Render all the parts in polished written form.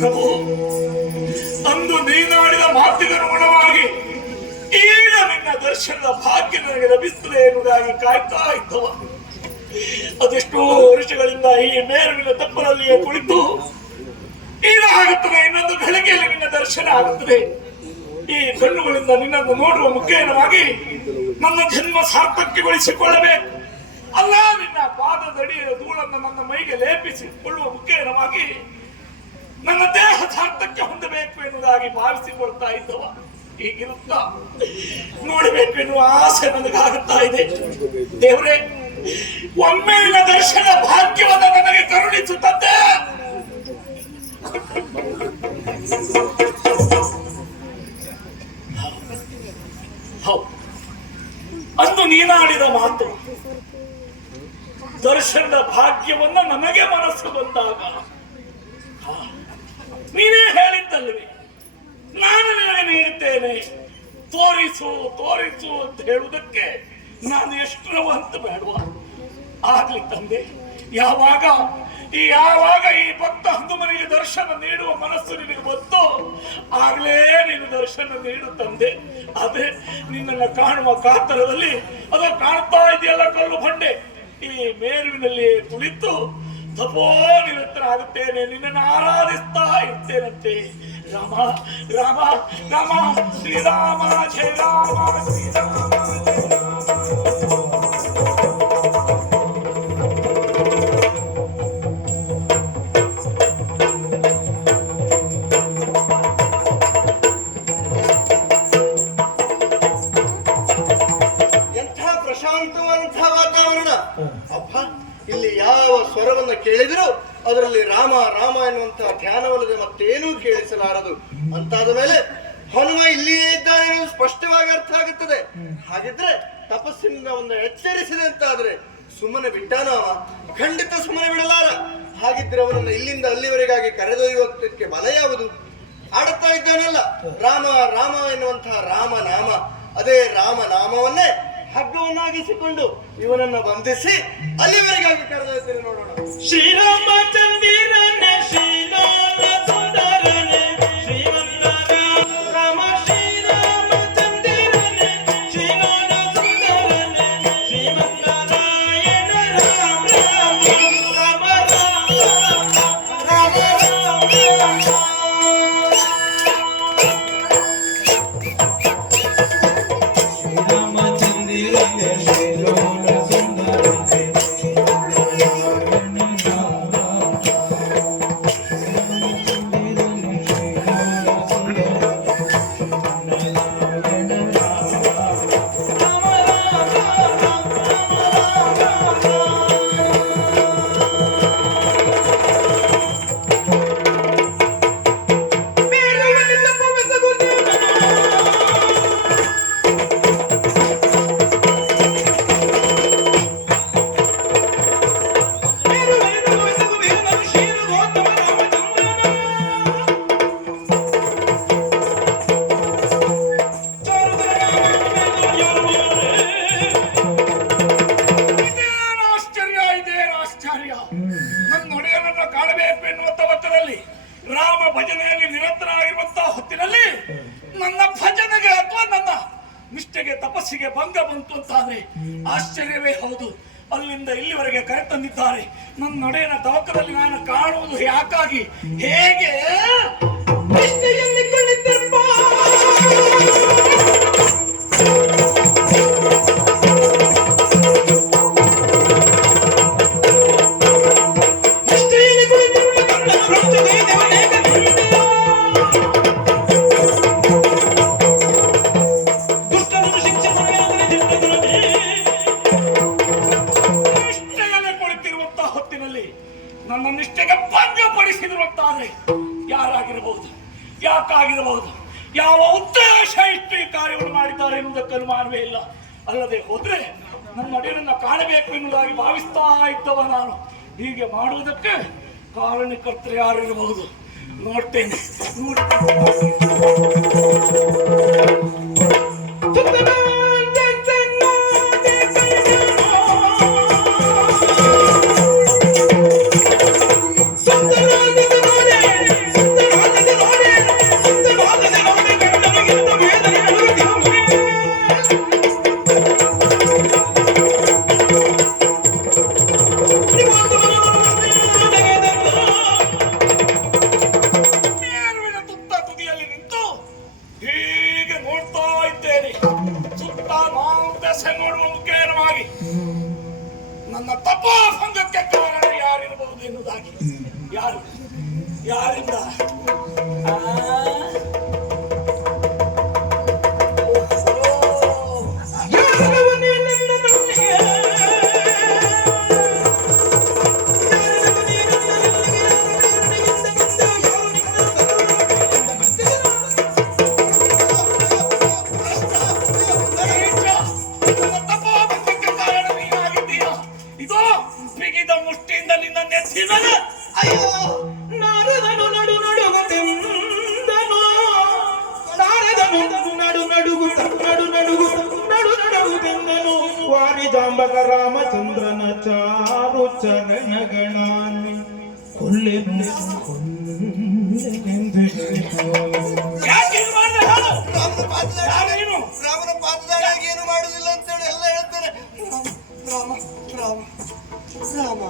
ಪ್ರಭು, ಅಂದು ನೀನಾಡಿದ ಮಾತಿಗನುಗುಣವಾಗಿ ಈಗ ನಿನ್ನ ದರ್ಶನದ ಭಾಗ್ಯ ನನಗೆ ಲಭಿಸುತ್ತದೆ ಎನ್ನುವುದಾಗಿ ಕಾಯ್ತಾ ಇದ್ದವ. ಅದೆಷ್ಟೋ ವರ್ಷಗಳಿಂದ ಈ ಮೇರುವಿನ ತಪ್ಪಲಲ್ಲಿಯೇ ಕುಳಿತು ಈಗ ಆಗುತ್ತದೆ, ಇನ್ನೊಂದು ಗಳಿಗೆಯಲ್ಲಿ ನಿನ್ನ ದರ್ಶನ ಆಗುತ್ತದೆ. ಈ ಕಣ್ಣುಗಳಿಂದ ನಿನ್ನನ್ನು ನೋಡುವ ಮುಖೇನವಾಗಿ ನನ್ನ ಜನ್ಮ ಸಾರ್ಥಕ್ಯಗೊಳಿಸಿಕೊಳ್ಳಬೇಕು. ಅಲ್ಲ, ನಿನ್ನ ಪಾದದಡಿಯ ಧೂಳನ್ನು ನನ್ನ ಮೈಗೆ ಲೇಪಿಸಿಕೊಳ್ಳುವ ಮುಖೇನವಾಗಿ ನನ್ನ ದೇಹ ಸಾರ್ಥಕ್ಯ ಹೊಂದಬೇಕು ಎನ್ನುವುದಾಗಿ ಭಾವಿಸಿಕೊಳ್ತಾ ಇದ್ದವ. ಹೀಗಿರುತ್ತಾ ನೋಡಬೇಕು ಎನ್ನುವ ಆಸೆ ನನಗಾಗುತ್ತಾ ಇದೆ. ದೇವರೇ, ಒಮ್ಮೆ ನಿನ್ನ ದರ್ಶನ ಭಾಗ್ಯವನ್ನು ನನಗೆ ಕರುಣಿಸುತ್ತದೆ. ಅಂದು ನೀನಾಡಿದ ಮಾತು, ದರ್ಶನದ ಭಾಗ್ಯವನ್ನ ನನಗೆ ಮನಸ್ಸು ಬಂದಾಗ ನೀನೇ ಹೇಳಿದ್ದಲ್ವೇ, ನಾನು ನಿನಗೆ ನೀಡುತ್ತೇನೆ, ತೋರಿಸು ತೋರಿಸು ಅಂತ ಹೇಳುವುದಕ್ಕೆ ನಾನು ಎಷ್ಟು ಅಂತ ಬೇಡವಾ? ಆಗ್ಲಿ ತಂದೆ, ಯಾವಾಗ ಈ ಭಕ್ತ ಹನುಮನಿಗೆ ದರ್ಶನ ನೀಡುವ ಮನಸ್ಸು ನಿನಗೆ ಬಂತು, ಆಗ್ಲೇ ನೀನು ದರ್ಶನ ನೀಡು ತಂದೆ. ಆದ್ರೆ ನಿನ್ನನ್ನು ಕಾಣುವ ಕಾತರದಲ್ಲಿ ಅದು ಕಾಣ್ತಾ ಇದೆಯಲ್ಲ ಕಲ್ಲು ಬಂಡೆ, ಈ ಮೇರುವಿನಲ್ಲಿ ಕುಳಿತು ತಪೋ ನಿರತನಾಗುತ್ತೇನೆ, ನಿನ್ನನ್ನು ಆರಾಧಿಸ್ತಾ ಇರ್ತೇನಂತೆ. ರಾಮ ರಾಮ ರಾಮ ಶ್ರೀರಾಮ ಜಯ ರಾಮ ಶ್ರೀರಾಮ ಜಯ ರಾಮ. ಇಲ್ಲಿ ಯಾವ ಸ್ವರವನ್ನ ಕೇಳಿದರೂ ಅದರಲ್ಲಿ ರಾಮ ರಾಮ ಎನ್ನುವಂತಹ ಧ್ಯಾನವಲ್ಲದೆ ಮತ್ತೇನೂ ಕೇಳಿಸಲಾರದು. ಅಂತಾದ ಮೇಲೆ ಹನುಮ ಇಲ್ಲಿಯೇ ಇದ್ದಾನೆ ಸ್ಪಷ್ಟವಾಗಿ ಅರ್ಥ ಆಗುತ್ತದೆ. ಹಾಗಿದ್ರೆ ತಪಸ್ಸಿನಿಂದ ಅವನ್ನ ಎಚ್ಚರಿಸಿದೆ ಅಂತಾದ್ರೆ ಸುಮ್ಮನೆ ಬಿಟ್ಟಾನ ಅವ? ಖಂಡಿತ ಸುಮ್ಮನೆ ಬಿಡಲಾರ. ಹಾಗಿದ್ರೆ ಅವನನ್ನು ಇಲ್ಲಿಂದ ಅಲ್ಲಿವರೆಗಾಗಿ ಕರೆದೊಯ್ಯುವುದಕ್ಕೆ ಬಲ ಯಾವುದು? ಆಡುತ್ತಾ ಇದ್ದಾನಲ್ಲ ರಾಮ ರಾಮ ಎನ್ನುವಂತಹ ರಾಮನಾಮ, ಅದೇ ರಾಮನಾಮವನ್ನೇ ಹಗ್ಗವನ್ನಾಗಿಸಿಕೊಂಡು ಇವನನ್ನ ಬಂಧಿಸಿ ಅಲ್ಲಿವರೆಗಾಗಿ ಕರೆದೊಯ್ತೇನೆ. ನೋಡೋಣ. ಶ್ರೀರಾಮಚಂದಿರನ ಶ್ರೀನಾಥ ಸುಂದರನ ಶ್ರೀಮಂತ ರಾಮ ಶ್ರೀರಾಮಚಂದಿರನ ಶ್ರೀನಾಥ ಸುಂದರನ ಶ್ರೀಮಂತ ನಾರಾಯಣ ರಾಮ ರಾಮ ರಾಮ ರಾಮ ರಾಮ. ರಾಮ ಭಜನೆಯಲ್ಲಿ ನಿರತನಾಗಿರುವಂತಹ ಹೊತ್ತಿನಲ್ಲಿ ನನ್ನ ಭಜನೆಗೆ ಅಥವಾ ನನ್ನ ನಿಷ್ಠೆಗೆ ತಪಸ್ಸಿಗೆ ಭಂಗ ಬಂತು ಅಂತಾದ್ರೆ ಆಶ್ಚರ್ಯವೇ ಹೌದು. ಅಲ್ಲಿಂದ ಇಲ್ಲಿವರೆಗೆ ಕರೆತಂದಿದ್ದಾರೆ. ನನ್ನ ನಡೆಯನ ತವಕದಲ್ಲಿ ನಾನು ಕಾಣುವುದು ಯಾಕಾಗಿ, ಹೇಗೆ ನಿಷ್ಠೆಯಲ್ಲಿ ಕುಳಿತಿರ್ಪ ನನ್ನ ನಿಷ್ಠೆಗೆ ಭಂಗಪಡಿಸಿದ್ರು ಅಂತಾದ್ರೆ ಯಾರಾಗಿರಬಹುದು, ಯಾಕಾಗಿರಬಹುದು, ಯಾವ ಉದ್ದೇಶ ಇಷ್ಟು ಈ ಕಾರ್ಯವನ್ನು ಮಾಡಿದ್ದಾರೆ ಎನ್ನುವುದಕ್ಕೆ ಅನುಮಾನವೇ ಇಲ್ಲ. ಅಲ್ಲದೆ ಹೋದ್ರೆ ನನ್ನ ನಡೆಯನ್ನ ಕಾಣಬೇಕು ಎನ್ನುವುದಾಗಿ ಭಾವಿಸ್ತಾ ಇದ್ದವ ನಾನು. ಹೀಗೆ ಮಾಡುವುದಕ್ಕೆ ಕಾರಣಕರ್ತರು ಯಾರಿರಬಹುದು ನೋಡ್ತೇನೆ. ತಪೋಭಂಗಕ್ಕೆ ಕಾರಣ ಯಾರಿರಬಹುದು ಎನ್ನುವುದಾಗಿ. ಯಾರು? ಯಾರಿಂದ? ಆ? ವಾರಿಜಾಂಬಕ ರಾಮಚಂದ್ರನ ಚಾರು ಚರಣಗಳಾನಿ ಕೊಳ್ಳೆಂದು ರಾಮನ ಪಾದದಾಡಿಯಾಗಿ ಏನು ಮಾಡುದಿಲ್ಲ ಅಂತೇಳಿ ಎಲ್ಲ ಹೇಳ್ತಾರೆ. ರಾಮ ರಾಮ ರಾಮ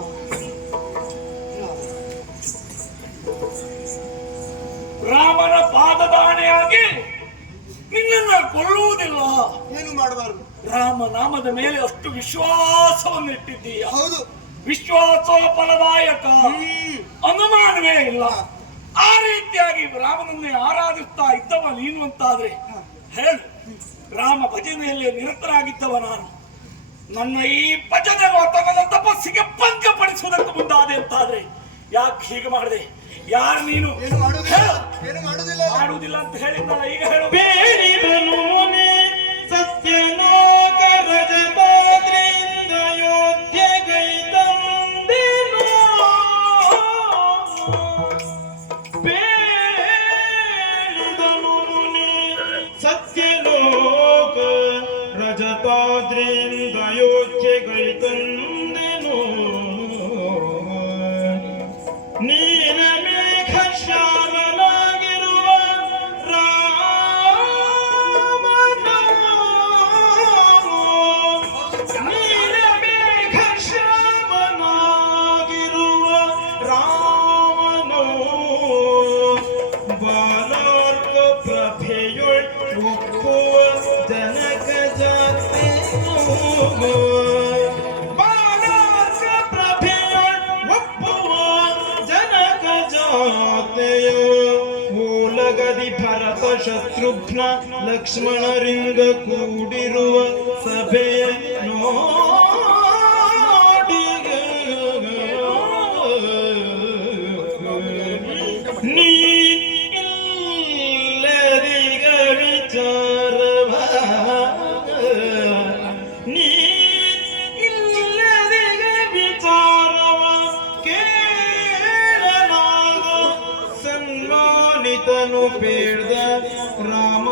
ರಾಮನ ಪಾದದಾಣೆಯಾಗಿ ನಿನ್ನನ್ನು ಕೊಲ್ಲುವುದಿಲ್ಲ. ಏನು ಮಾಡಬಾರದು. ರಾಮನಾಮದ ಮೇಲೆ ಅಷ್ಟು ವಿಶ್ವಾಸವನ್ನು ಇಟ್ಟಿದ್ದೀಯ. ಹೌದು, ವಿಶ್ವಾಸ ಫಲದಾಯಕ, ಅನುಮಾನವೇ ಇಲ್ಲ. ಆ ರೀತಿಯಾಗಿ ರಾಮನನ್ನೇ ಆರಾಧಿಸ್ತಾ ಇದ್ದವ ನೀನು ಅಂತಾದ್ರೆ ಹೇಳು. ರಾಮ ಭಜನೆಯಲ್ಲಿ ನಿರತರಾಗಿದ್ದವ ನಾನು. ನನ್ನ ಈ ಭಜನೆ ತನ್ನ ತಪಸ್ಸಿಗೆ ಭಂಗಪಡಿಸುವುದಕ್ಕೆ ಮುಂದಾದೆ ಅಂತಾದ್ರೆ ಯಾಕೆ ಹೀಗೆ ಮಾಡಿದೆ? ಯಾರು ನೀನು? ಏನು ಮಾಡುದಿಲ್ಲ ಮಾಡುವುದಿಲ್ಲ ಅಂತ ಹೇಳಿದ್ದಲ್ಲ, ಈಗ ಹೇಳು. ಸತ್ಯಲೋಕ ರಜತಾದ್ರಿಂದ ಯೋಧ್ಯಗೈತಂದೆನೋ ಬೇಡಿದನು ಮುನಿ. ಸತ್ಯಲೋಕ ರಜತಾದ್ರಿಂದ ಯೋಧ್ಯಗೈತಂದೆನೋ ನೀಲಮೇಘ ಶ್ಯಾಮನಾಗಿರುವ ನೀಲಮೇಘ ಶ್ಯಾಮನಾಗಿರುವ ರಾಮನೋ ಬಾಲಾರ್ಕ ಪ್ರಭೆಯೊಳ್ ಒಪ್ಪುವ ಜನಕ ಜಾತೆಯೋ ಬಾಲಾರ್ಕ ಪ್ರಭೆಯೊಳ್ ಒಪ್ಪುವ ಜನಕ ಜಾತೆಯೋ ಮೂಲಗದಿ ಭರತ ಶತ್ರುಘ್ನ ಲಕ್ಷ್ಮಣರಿಂದ ಕೂಡಿರುವ ಸಭೆಯ ನೋಡಿಗ ನೀಲ್ಲರಿಗ ವಿಚಾರವ ನೀಲ್ಲರಿಗ ವಿಚಾರವ ಕೇಳಲಾಗ ಸನ್ಮಾನಿತನು ಬೇಡ್ದ ರಾಮ